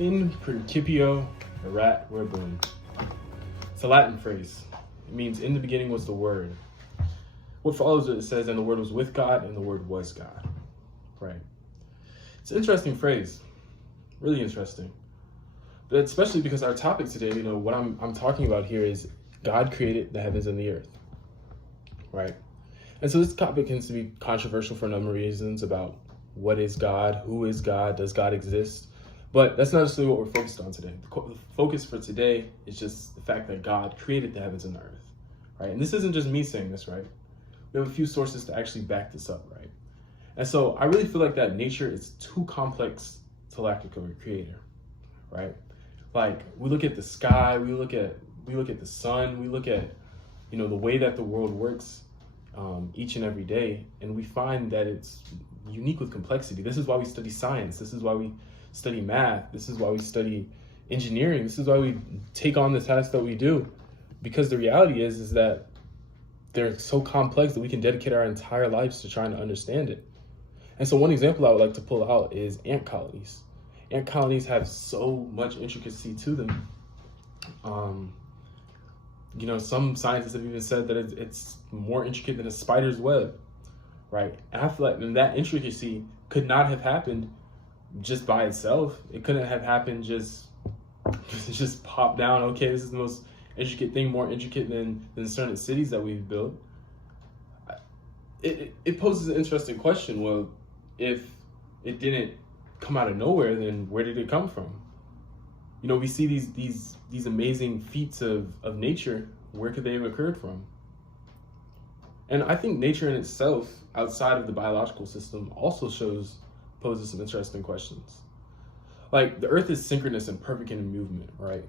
In principio, erat verbum. It's a Latin phrase. It means in the beginning was the Word. What follows it says, and the Word was with God, and the Word was God. Right. It's an interesting phrase. Really interesting. But especially because our topic today, what I'm talking about here is God created the heavens and the earth. Right. And so this topic tends to be controversial for a number of reasons about what is God, who is God, does God exist? But that's not necessarily what we're focused on today. The focus for today is just the fact that God created the heavens and the earth, right? And this isn't just me saying this, right? We have a few sources to actually back this up, right? And so I really feel like that nature is too complex to lack a creator, right? Like we look at the sky, we look at the sun, we look at, the way that the world works each and every day, and we find that it's unique with complexity. This is why we study science. This is why we study math. This is why we study engineering. This is why we take on the tasks that we do, because the reality is that they're so complex that we can dedicate our entire lives to trying to understand it. And so one example I would like to pull out is ant colonies. Ant colonies have so much intricacy to them. Some scientists have even said that it's more intricate than a spider's web, right? And I feel like that intricacy could not have happened just by itself. It couldn't have happened just pop down. Okay, this is the most intricate thing, more intricate than certain cities that we've built. It poses an interesting question. Well, if it didn't come out of nowhere, then where did it come from? We see these amazing feats of nature. Where could they have occurred from? And I think nature in itself, outside of the biological system, also poses some interesting questions. Like the Earth is synchronous and perfect in movement, right?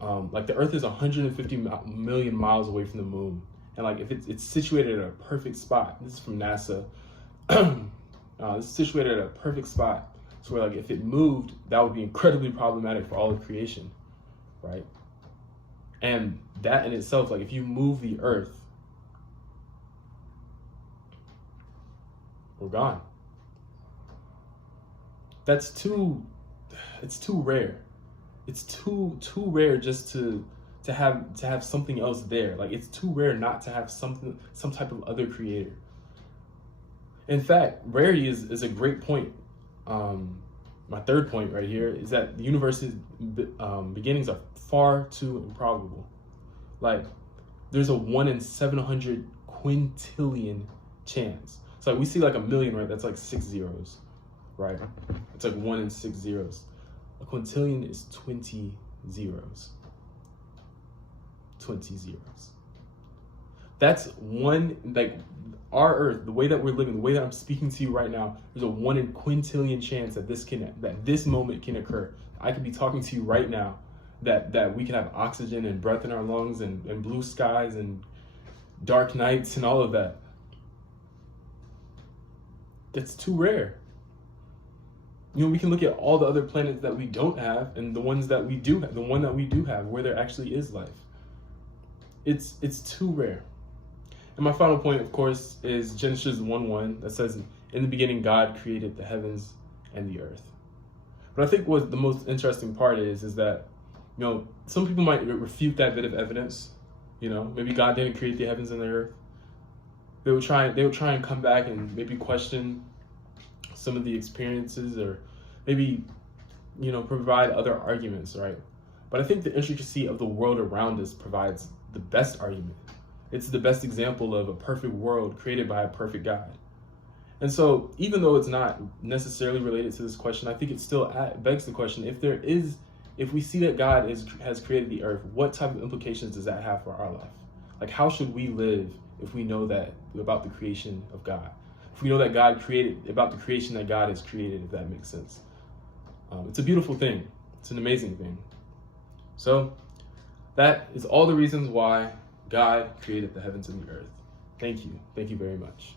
Like the Earth is 150 million miles away from the moon, and like if it's situated at a perfect spot. This is from NASA. It's situated at a perfect spot. So where like if it moved, that would be incredibly problematic for all of creation, right? And that in itself, like if you move the Earth, we're gone. It's too rare. It's too rare just to have something else there. Like it's too rare not to have some type of other creator. In fact, rarity is a great point. My third point right here is that the universe's beginnings are far too improbable. Like there's a 1 in 700 quintillion chance. So like we see like a million, right? That's like 6 zeros, right? It's like 1 in 6 zeros. A quintillion is 20 zeros. 20 zeros. That's one, like our Earth, the way that we're living, the way that I'm speaking to you right now, there's a 1 in quintillion chance that this moment can occur. I could be talking to you right now that we can have oxygen and breath in our lungs and blue skies and dark nights and all of that. That's too rare. We can look at all the other planets that we don't have and the ones that we do have, the one that we do have, where there actually is life. It's too rare. And my final point, of course, is Genesis 1:1 that says, in the beginning, God created the heavens and the earth. But I think what the most interesting part is that, some people might refute that bit of evidence. Maybe God didn't create the heavens and the earth. They would try and come back and maybe question some of the experiences, or maybe, provide other arguments, right? But I think the intricacy of the world around us provides the best argument. It's the best example of a perfect world created by a perfect God. And so even though it's not necessarily related to this question, I think it still begs the question, if we see that God has created the earth, what type of implications does that have for our life? Like how should we live if we know that about the creation of God? If we know that God created, about the creation that God has created, if that makes sense. It's a beautiful thing. It's an amazing thing. So that is all the reasons why God created the heavens and the earth. Thank you. Thank you very much.